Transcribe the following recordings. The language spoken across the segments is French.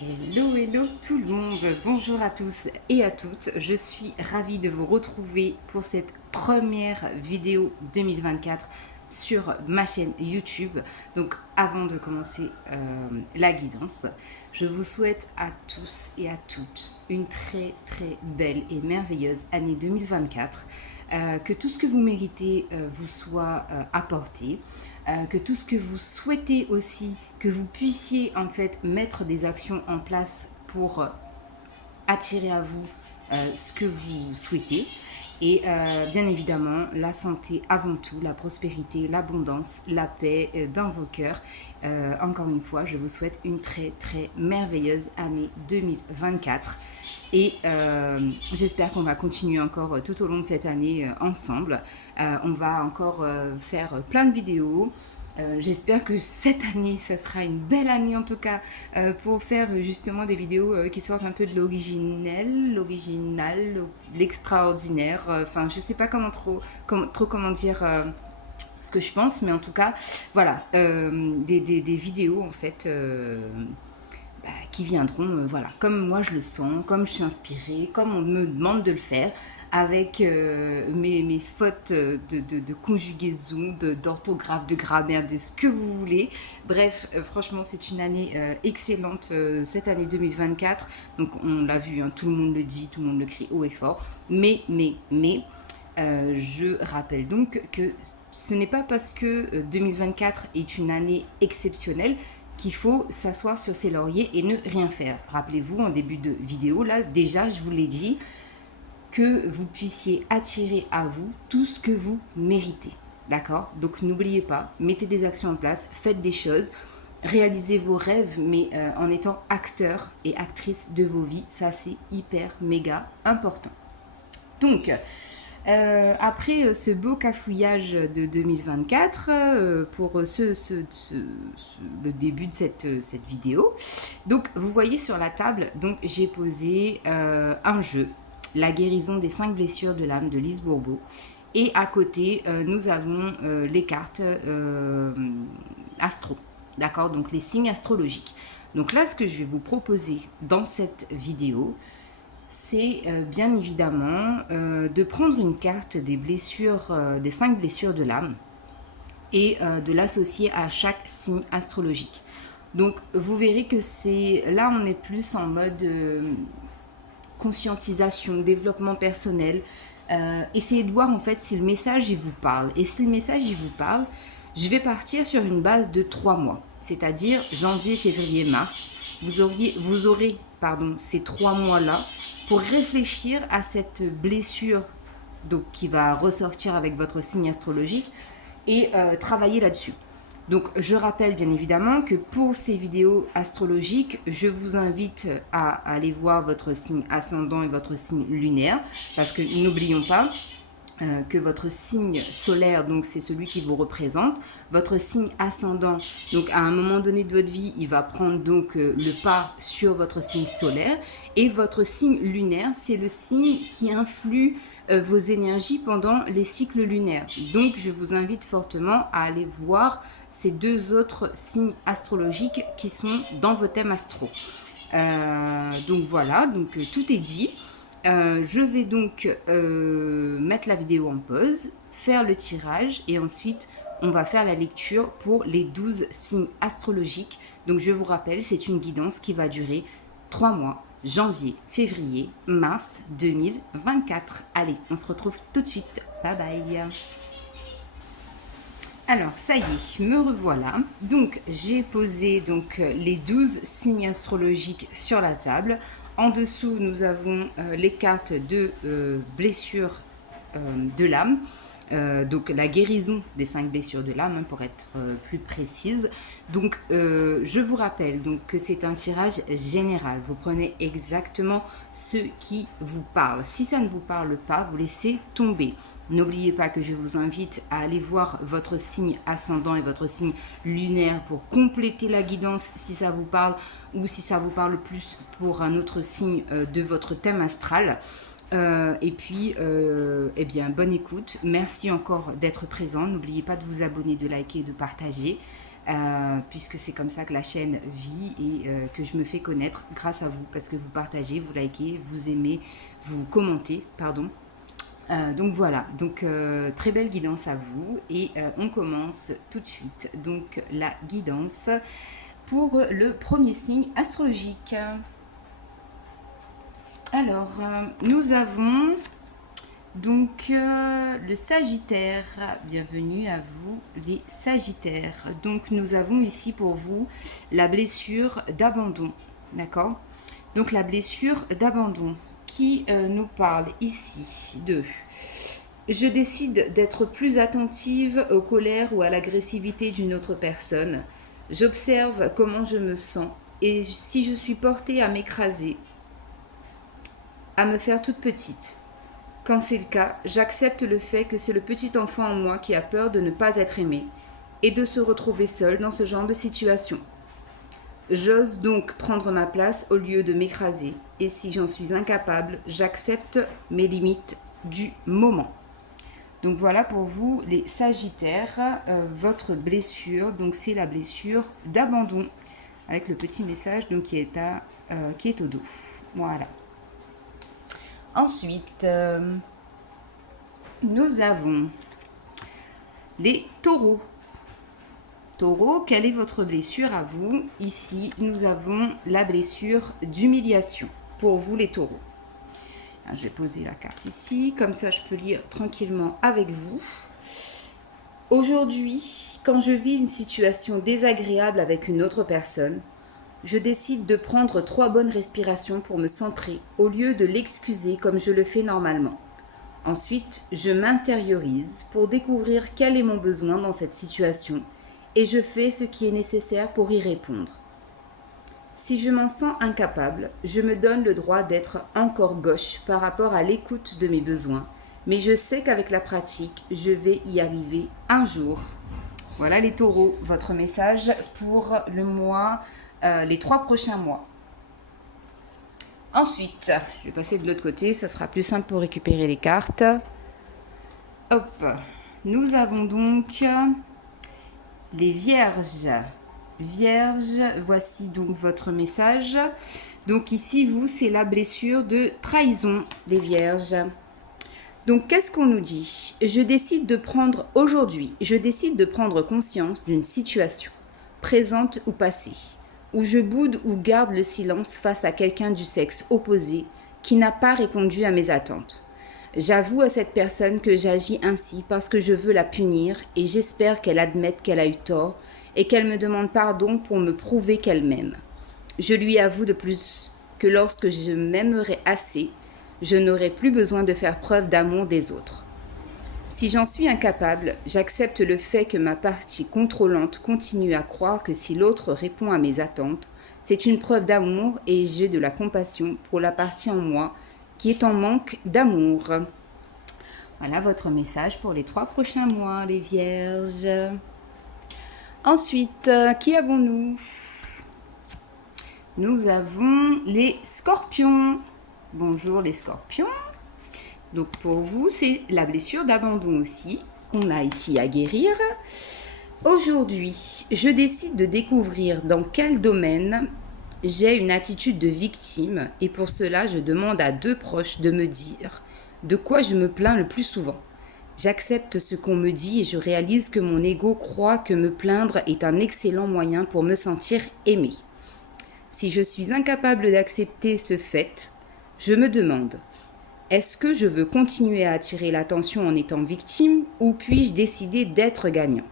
Hello tout le monde, bonjour à tous et à toutes, je suis ravie de vous retrouver pour cette première vidéo 2024 sur ma chaîne YouTube. Donc avant de commencer la guidance, je vous souhaite à tous et à toutes une très belle et merveilleuse année 2024. Que tout ce que vous méritez vous soit apporté, que tout ce que vous souhaitez aussi, que vous puissiez en fait mettre des actions en place pour attirer à vous ce que vous souhaitez. Et bien évidemment, la santé avant tout, la prospérité, l'abondance, la paix dans vos cœurs. Encore une fois, je vous souhaite une très merveilleuse année 2024. Et j'espère qu'on va continuer encore tout au long de cette année ensemble. On va encore faire plein de vidéos. J'espère que cette année, ça sera une belle année en tout cas pour faire justement des vidéos qui sortent un peu de l'original, l'extraordinaire. Enfin, je sais pas comment dire ce que je pense, mais en tout cas, voilà, des vidéos en fait qui viendront, voilà, comme moi je le sens, comme je suis inspirée, comme on me demande de le faire, avec mes fautes de conjugaison, d'orthographe, de grammaire, de ce que vous voulez. Bref, franchement, c'est une année excellente, cette année 2024. Donc, on l'a vu, hein, tout le monde le dit, tout le monde le crie haut et fort. Mais, je rappelle donc que ce n'est pas parce que 2024 est une année exceptionnelle qu'il faut s'asseoir sur ses lauriers et ne rien faire. Rappelez-vous, en début de vidéo, là, déjà, je vous l'ai dit, que vous puissiez attirer à vous tout ce que vous méritez. D'accord? Donc, n'oubliez pas, mettez des actions en place, faites des choses, réalisez vos rêves, mais en étant acteur et actrice de vos vies. Ça, c'est hyper, méga important. Donc, après ce beau cafouillage de 2024, pour le début de cette vidéo, donc vous voyez sur la table, donc j'ai posé un jeu, la guérison des 5 blessures de l'âme de Lise Bourbeau. Et à côté, nous avons les cartes astro, d'accord, donc les signes astrologiques. Donc là, ce que je vais vous proposer dans cette vidéo, c'est bien évidemment de prendre une carte des blessures, des 5 blessures de l'âme et de l'associer à chaque signe astrologique. Donc vous verrez que c'est là on est plus en mode conscientisation, développement personnel. Essayez de voir en fait si le message il vous parle. Et si le message il vous parle, je vais partir sur une base de 3 mois, c'est-à-dire janvier, février, mars. Vous aurez ces 3 mois-là pour réfléchir à cette blessure donc, qui va ressortir avec votre signe astrologique et travailler là-dessus. Donc je rappelle bien évidemment que pour ces vidéos astrologiques, je vous invite à aller voir votre signe ascendant et votre signe lunaire, parce que n'oublions pas que votre signe solaire, donc c'est celui qui vous représente, votre signe ascendant, donc à un moment donné de votre vie, il va prendre donc le pas sur votre signe solaire, et votre signe lunaire, c'est le signe qui influe vos énergies pendant les cycles lunaires. Donc je vous invite fortement à aller voir ces deux autres signes astrologiques qui sont dans vos thèmes astro. Donc voilà, donc tout est dit. Je vais donc mettre la vidéo en pause, faire le tirage et ensuite on va faire la lecture pour les 12 signes astrologiques. Donc je vous rappelle, c'est une guidance qui va durer 3 mois, janvier, février, mars 2024. Allez, on se retrouve tout de suite. Bye bye. Alors, ça y est, me revoilà. Donc, j'ai posé donc, les 12 signes astrologiques sur la table. En dessous, nous avons les cartes de blessures de l'âme. Donc la guérison des 5 blessures de l'âme, hein, pour être plus précise. Donc je vous rappelle donc, que c'est un tirage général. Vous prenez exactement ce qui vous parle. Si ça ne vous parle pas, vous laissez tomber. N'oubliez pas que je vous invite à aller voir votre signe ascendant et votre signe lunaire pour compléter la guidance si ça vous parle ou si ça vous parle plus pour un autre signe de votre thème astral. Et puis, eh bien, bonne écoute. Merci encore d'être présent. N'oubliez pas de vous abonner, de liker et de partager. puisque c'est comme ça que la chaîne vit et que je me fais connaître grâce à vous, parce que vous partagez, vous likez, vous aimez, vous commentez, pardon. Donc voilà, donc très belle guidance à vous et on commence tout de suite. Donc la guidance pour le premier signe astrologique. Alors, nous avons donc le Sagittaire. Bienvenue à vous les Sagittaires. Donc nous avons ici pour vous la blessure d'abandon, d'accord? Donc la blessure d'abandon qui nous parle ici de je décide d'être plus attentive aux colères ou à l'agressivité d'une autre personne. J'observe comment je me sens et si je suis portée à m'écraser, à me faire toute petite. Quand c'est le cas, j'accepte le fait que c'est le petit enfant en moi qui a peur de ne pas être aimé et de se retrouver seul dans ce genre de situation. J'ose donc prendre ma place au lieu de m'écraser et si j'en suis incapable, j'accepte mes limites du moment. Donc voilà pour vous les Sagittaires, votre blessure, donc c'est la blessure d'abandon avec le petit message donc, qui est au dos. Voilà. Ensuite, nous avons les taureaux. Taureau, quelle est votre blessure à vous? Ici, nous avons la blessure d'humiliation pour vous les taureaux. Je vais poser la carte ici, comme ça je peux lire tranquillement avec vous. Aujourd'hui, quand je vis une situation désagréable avec une autre personne, je décide de prendre 3 bonnes respirations pour me centrer au lieu de l'excuser comme je le fais normalement. Ensuite, je m'intériorise pour découvrir quel est mon besoin dans cette situation et je fais ce qui est nécessaire pour y répondre. Si je m'en sens incapable, je me donne le droit d'être encore gauche par rapport à l'écoute de mes besoins, mais je sais qu'avec la pratique, je vais y arriver un jour. Voilà les taureaux, votre message pour le mois, les 3 prochains mois. Ensuite, je vais passer de l'autre côté, ça sera plus simple pour récupérer les cartes. Hop, nous avons donc les Vierges. Vierge, voici donc votre message. Donc ici, vous, c'est la blessure de trahison, les Vierges. Donc, qu'est-ce qu'on nous dit? Je décide de prendre conscience d'une situation, présente ou passée, où je boude ou garde le silence face à quelqu'un du sexe opposé qui n'a pas répondu à mes attentes. J'avoue à cette personne que j'agis ainsi parce que je veux la punir et j'espère qu'elle admette qu'elle a eu tort et qu'elle me demande pardon pour me prouver qu'elle m'aime. Je lui avoue de plus que lorsque je m'aimerai assez, je n'aurai plus besoin de faire preuve d'amour des autres. Si j'en suis incapable, j'accepte le fait que ma partie contrôlante continue à croire que si l'autre répond à mes attentes, c'est une preuve d'amour et j'ai de la compassion pour la partie en moi qui est en manque d'amour. Voilà votre message pour les 3 prochains mois, les Vierges. Ensuite, qui avons-nous? Nous avons les Scorpions. Bonjour les Scorpions. Donc pour vous, c'est la blessure d'abandon aussi qu'on a ici à guérir. Aujourd'hui, je décide de découvrir dans quel domaine j'ai une attitude de victime et pour cela, je demande à 2 proches de me dire de quoi je me plains le plus souvent. J'accepte ce qu'on me dit et je réalise que mon ego croit que me plaindre est un excellent moyen pour me sentir aimée. Si je suis incapable d'accepter ce fait, je me demande, est-ce que je veux continuer à attirer l'attention en étant victime ou puis-je décider d'être gagnant?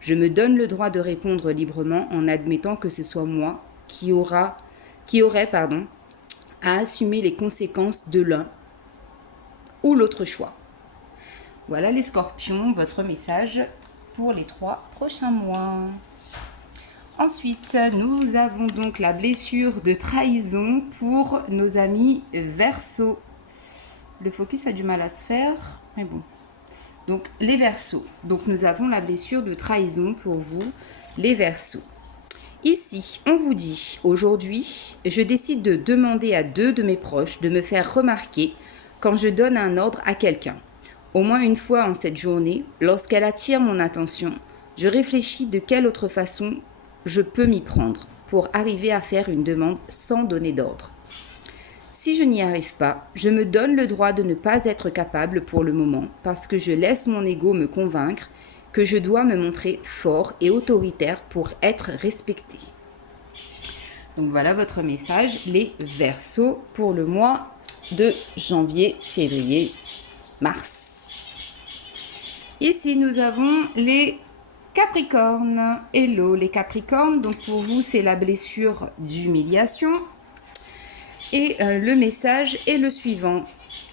Je me donne le droit de répondre librement en admettant que ce soit moi qui aurait à assumer les conséquences de l'un ou l'autre choix. Voilà les Scorpions, votre message pour les 3 prochains mois. Ensuite, nous avons donc la blessure de trahison pour nos amis Verseaux. Le focus a du mal à se faire, mais bon. Donc, les Verseaux. Donc, nous avons la blessure de trahison pour vous, les Verseaux. Ici, on vous dit, aujourd'hui, je décide de demander à 2 de mes proches de me faire remarquer quand je donne un ordre à quelqu'un. Au moins une fois en cette journée, lorsqu'elle attire mon attention, Je réfléchis de quelle autre façon je peux m'y prendre pour arriver à faire une demande sans donner d'ordre. Si je n'y arrive pas, je me donne le droit de ne pas être capable pour le moment parce que je laisse mon ego me convaincre que je dois me montrer fort et autoritaire pour être respecté. Donc voilà votre message, les Verseaux, pour le mois de janvier, février, mars. Ici, nous avons les Capricornes. Hello les Capricornes, donc pour vous, c'est la blessure d'humiliation. Et le message est le suivant.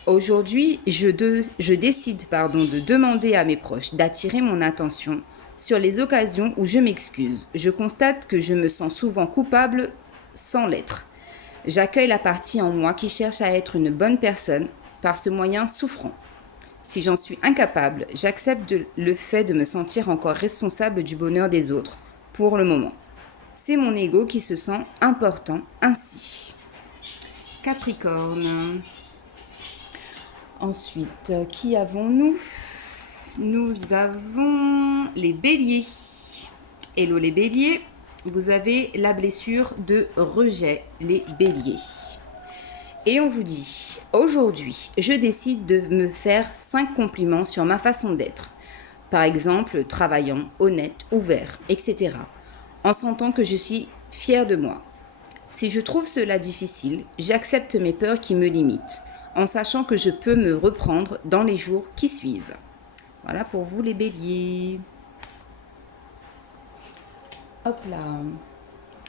Aujourd'hui, je décide de demander à mes proches d'attirer mon attention sur les occasions où je m'excuse. Je constate que je me sens souvent coupable sans l'être. J'accueille la partie en moi qui cherche à être une bonne personne par ce moyen souffrant. Si j'en suis incapable, j'accepte le fait de me sentir encore responsable du bonheur des autres, pour le moment. C'est mon ego qui se sent important ainsi. Capricorne. Ensuite, qui avons-nous? Nous avons les Béliers. Hello les Béliers, vous avez la blessure de rejet, les Béliers. Et on vous dit, aujourd'hui, je décide de me faire 5 compliments sur ma façon d'être. Par exemple, travaillant, honnête, ouvert, etc. En sentant que je suis fière de moi. Si je trouve cela difficile, j'accepte mes peurs qui me limitent, en sachant que je peux me reprendre dans les jours qui suivent. Voilà pour vous les Béliers. Hop là.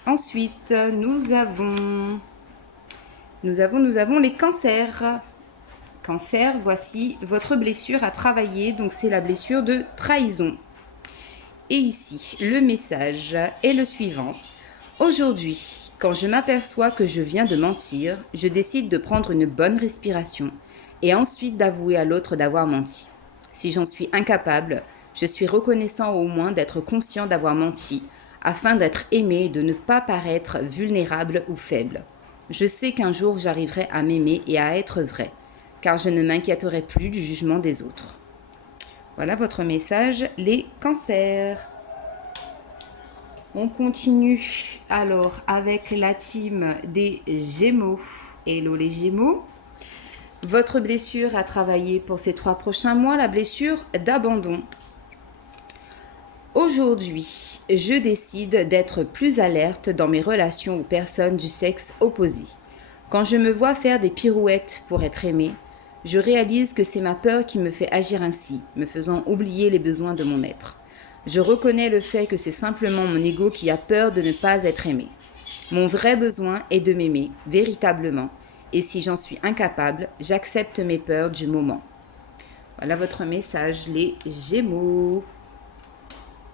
Ensuite, nous avons les Cancers. Cancer, voici votre blessure à travailler, donc c'est la blessure de trahison. Et ici, le message est le suivant. Aujourd'hui, quand je m'aperçois que je viens de mentir, je décide de prendre une bonne respiration et ensuite d'avouer à l'autre d'avoir menti. Si j'en suis incapable, je suis reconnaissant au moins d'être conscient d'avoir menti, afin d'être aimé et de ne pas paraître vulnérable ou faible. Je sais qu'un jour j'arriverai à m'aimer et à être vrai, car je ne m'inquiéterai plus du jugement des autres. Voilà votre message, les Cancers. On continue alors avec la team des Gémeaux. Hello les Gémeaux. Votre blessure à travailler pour ces 3 prochains mois, la blessure d'abandon. Aujourd'hui, je décide d'être plus alerte dans mes relations aux personnes du sexe opposé. Quand je me vois faire des pirouettes pour être aimée, je réalise que c'est ma peur qui me fait agir ainsi, me faisant oublier les besoins de mon être. Je reconnais le fait que c'est simplement mon ego qui a peur de ne pas être aimé. Mon vrai besoin est de m'aimer, véritablement, et si j'en suis incapable, j'accepte mes peurs du moment. Voilà votre message, les Gémeaux.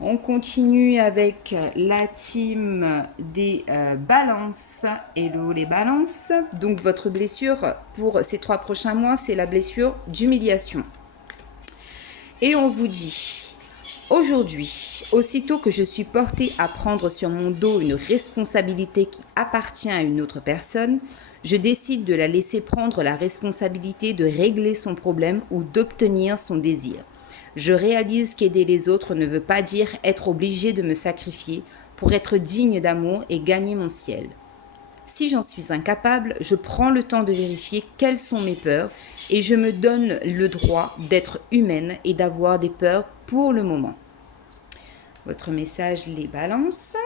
On continue avec la team des Balances. Hello les Balances. Donc votre blessure pour ces 3 prochains mois, c'est la blessure d'humiliation. Et on vous dit, aujourd'hui, aussitôt que je suis portée à prendre sur mon dos une responsabilité qui appartient à une autre personne, je décide de la laisser prendre la responsabilité de régler son problème ou d'obtenir son désir. Je réalise qu'aider les autres ne veut pas dire être obligé de me sacrifier pour être digne d'amour et gagner mon ciel. Si j'en suis incapable, je prends le temps de vérifier quelles sont mes peurs et je me donne le droit d'être humaine et d'avoir des peurs pour le moment. Votre message, les Balances.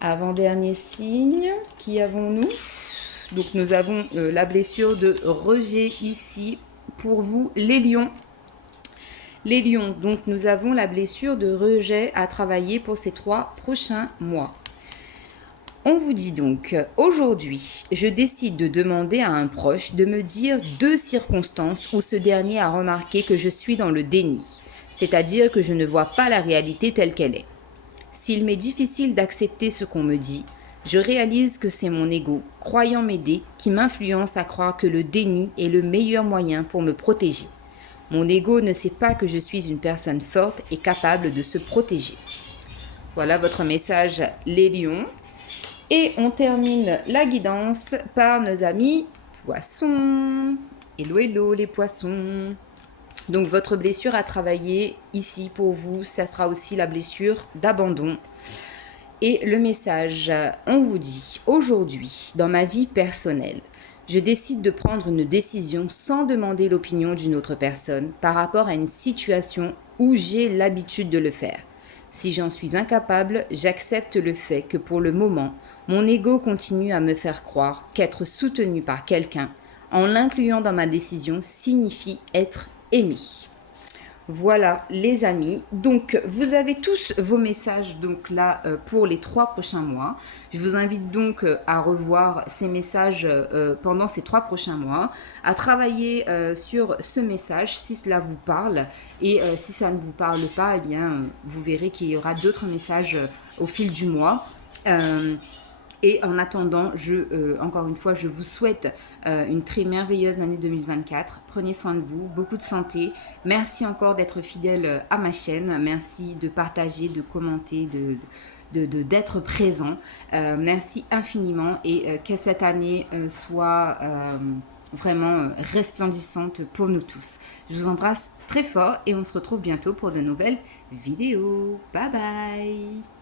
Avant-dernier signe, qui avons-nous? Donc nous avons la blessure de rejet ici pour vous, les Lions. Les Lions, donc nous avons la blessure de rejet à travailler pour ces 3 prochains mois. On vous dit donc, aujourd'hui, je décide de demander à un proche de me dire 2 circonstances où ce dernier a remarqué que je suis dans le déni, c'est-à-dire que je ne vois pas la réalité telle qu'elle est. S'il m'est difficile d'accepter ce qu'on me dit, je réalise que c'est mon ego, croyant m'aider, qui m'influence à croire que le déni est le meilleur moyen pour me protéger. Mon ego ne sait pas que je suis une personne forte et capable de se protéger. Voilà votre message, les Lions. Et on termine la guidance par nos amis Poissons. Hello, hello les Poissons. Donc votre blessure à travailler ici pour vous, ça sera aussi la blessure d'abandon. Et le message, on vous dit, aujourd'hui, dans ma vie personnelle, je décide de prendre une décision sans demander l'opinion d'une autre personne par rapport à une situation où j'ai l'habitude de le faire. Si j'en suis incapable, j'accepte le fait que pour le moment, mon ego continue à me faire croire qu'être soutenu par quelqu'un, en l'incluant dans ma décision, signifie être aimé. Voilà les amis, donc vous avez tous vos messages donc là pour les 3 prochains mois. Je vous invite donc à revoir ces messages pendant ces 3 prochains mois, à travailler sur ce message si cela vous parle, et si ça ne vous parle pas, eh bien vous verrez qu'il y aura d'autres messages au fil du mois. Et en attendant, encore une fois, je vous souhaite une très merveilleuse année 2024. Prenez soin de vous, beaucoup de santé. Merci encore d'être fidèle à ma chaîne. Merci de partager, de commenter, d'être présent. Merci infiniment, et que cette année soit vraiment resplendissante pour nous tous. Je vous embrasse très fort et on se retrouve bientôt pour de nouvelles vidéos. Bye bye!